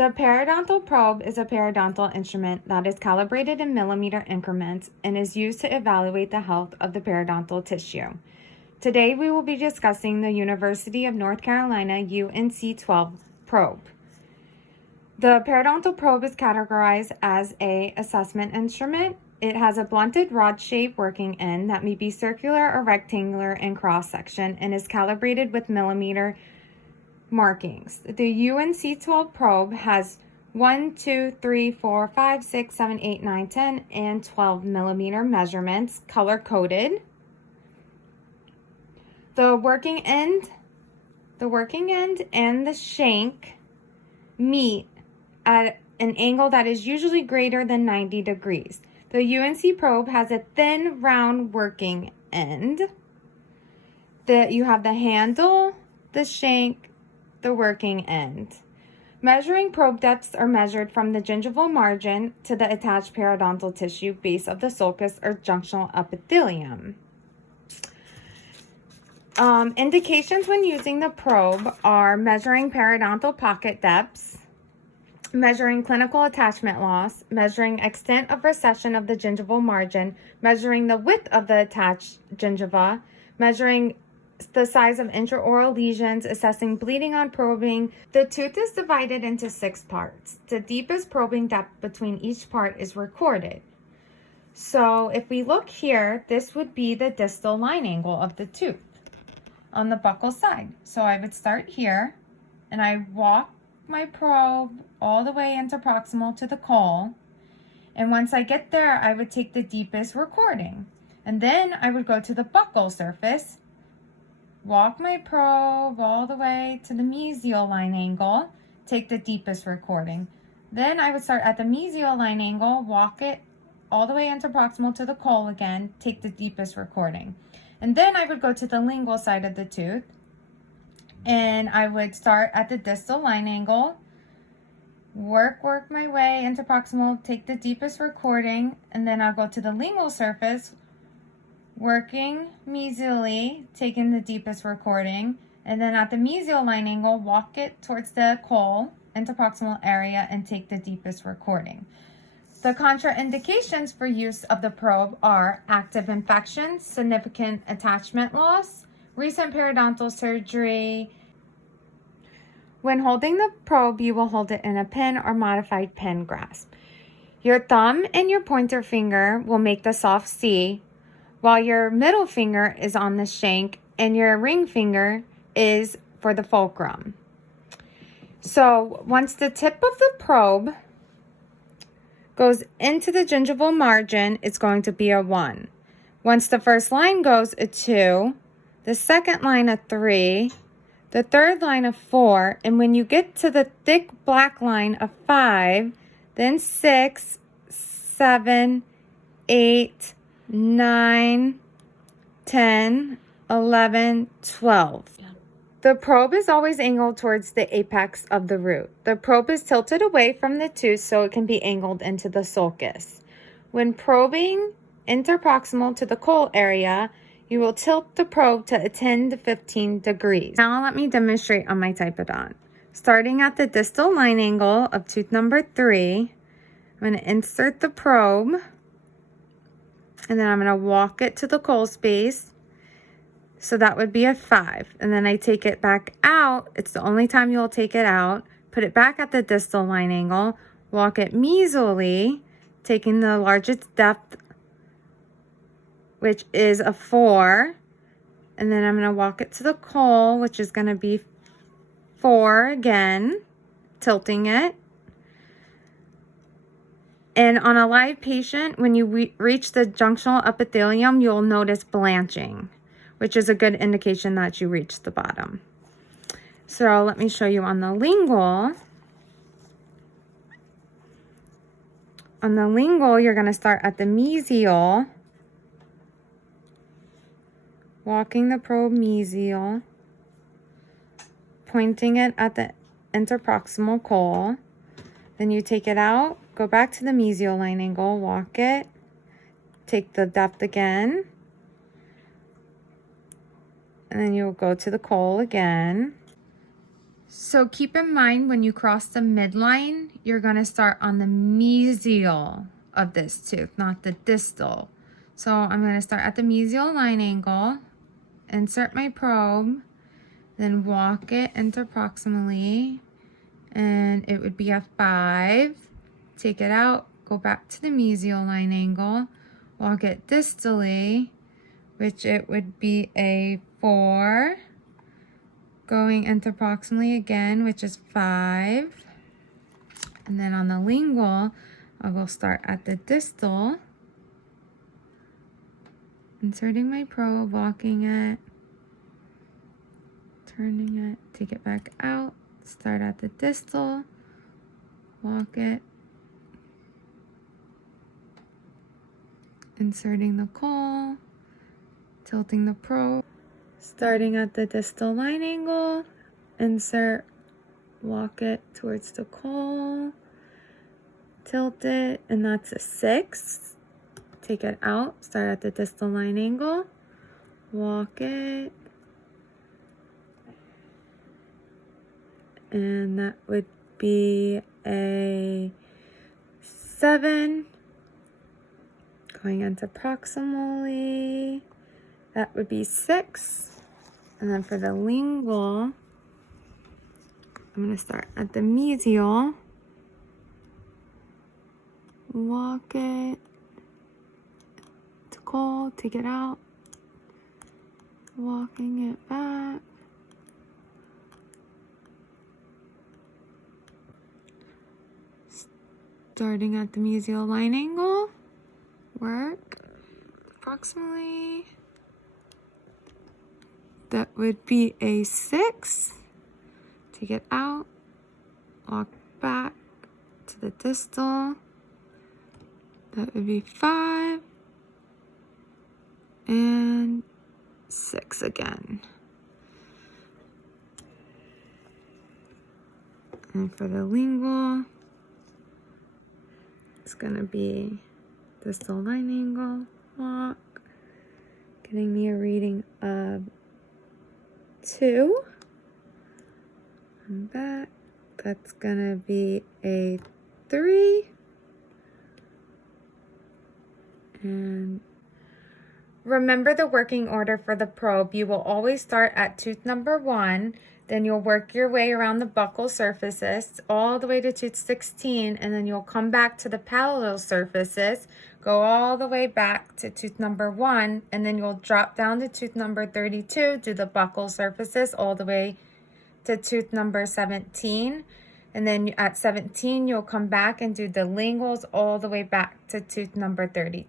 The periodontal probe is a periodontal instrument that is calibrated in millimeter increments and is used to evaluate the health of the periodontal tissue. Today we will be discussing the University of North Carolina UNC12 probe. The periodontal probe is categorized as an assessment instrument. It has a blunted rod-shaped working end that may be circular or rectangular in cross-section and is calibrated with millimeter markings. The UNC12 probe has 1, 2, 3, 4, 5, 6, 7, 8, 9, 10, and 12 millimeter measurements, color-coded. The working end and the shank meet at an angle that is usually greater than 90 degrees. The UNC probe has a thin, round working end. You have the handle, the shank, the working end. Measuring probe depths are measured from the gingival margin to the attached periodontal tissue base of the sulcus or junctional epithelium. Indications when using the probe are measuring periodontal pocket depths, measuring clinical attachment loss, measuring extent of recession of the gingival margin, measuring the width of the attached gingiva, measuring the size of intraoral lesions, assessing bleeding on probing. The tooth is divided into 6 parts. The deepest probing depth between each part is recorded. So if we look here, this would be the distal line angle of the tooth on the buccal side. So I would start here and I walk my probe all the way into proximal to the caul. And once I get there, I would take the deepest recording. And then I would go to the buccal surface, walk my probe all the way to the mesial line angle, take the deepest recording. Then I would start at the mesial line angle, walk it all the way into proximal to the caul again, take the deepest recording. And then I would go to the lingual side of the tooth and I would start at the distal line angle, work my way into proximal, take the deepest recording, and then I'll go to the lingual surface, working mesially, taking the deepest recording, and then at the mesial line angle, walk it towards the caul, interproximal area, and take the deepest recording. The contraindications for use of the probe are active infection, significant attachment loss, recent periodontal surgery. When holding the probe, you will hold it in a pin or modified pin grasp. Your thumb and your pointer finger will make the soft C, while your middle finger is on the shank and your ring finger is for the fulcrum. So once the tip of the probe goes into the gingival margin, it's going to be a 1. Once the first line goes, a 2, the second line a 3, the third line a 4, and when you get to the thick black line a 5, then 6, 7, 8, 9, 10, 11, 12. The probe is always angled towards the apex of the root. The probe is tilted away from the tooth so it can be angled into the sulcus. When probing interproximal to the caul area, you will tilt the probe to a 10 to 15 degrees. Now let me demonstrate on my Typodont. Starting at the distal line angle of tooth number 3, I'm going to insert the probe, and then I'm going to walk it to the caul space. So that would be a 5. And then I take it back out. It's the only time you'll take it out. Put it back at the distal line angle. Walk it mesially, taking the largest depth, which is a 4. And then I'm going to walk it to the caul, which is going to be 4 again, tilting it. And on a live patient, when you reach the junctional epithelium, you'll notice blanching, which is a good indication that you reached the bottom. So let me show you on the lingual. On the lingual, you're going to start at the mesial, walking the probe mesial, pointing it at the interproximal caul. Then you take it out, go back to the mesial line angle, walk it, take the depth again, and then you'll go to the caul again. So keep in mind when you cross the midline, you're going to start on the mesial of this tooth, not the distal. So I'm going to start at the mesial line angle, insert my probe, then walk it interproximally, and it would be a 5. Take it out, go back to the mesial line angle, walk it distally, which it would be a 4. Going interproximally again, which is 5. And then on the lingual, I will start at the distal, inserting my probe, walking it, turning it, take it back out, start at the distal, walk it, inserting the caul, tilting the probe, starting at the distal line angle, insert, walk it towards the caul, tilt it, and that's a 6. Take it out, start at the distal line angle, walk it, and that would be a 7. Going into proximally, that would be 6. And then for the lingual, I'm going to start at the mesial, walk it to caul, take it out, walking it back, starting at the mesial line angle, work approximately, that would be a 6. Take it out, walk back to the distal, that would be 5, and 6 again. And for the lingual, it's gonna be distal line angle, walk, getting me a reading of 2. And back, that's gonna be a 3. And remember the working order for the probe. You will always start at tooth number 1, then you'll work your way around the buccal surfaces all the way to tooth 16, and then you'll come back to the palatal surfaces, go all the way back to tooth number 1, and then you'll drop down to tooth number 32, do the buccal surfaces all the way to tooth number 17. And then at 17, you'll come back and do the linguals all the way back to tooth number 32.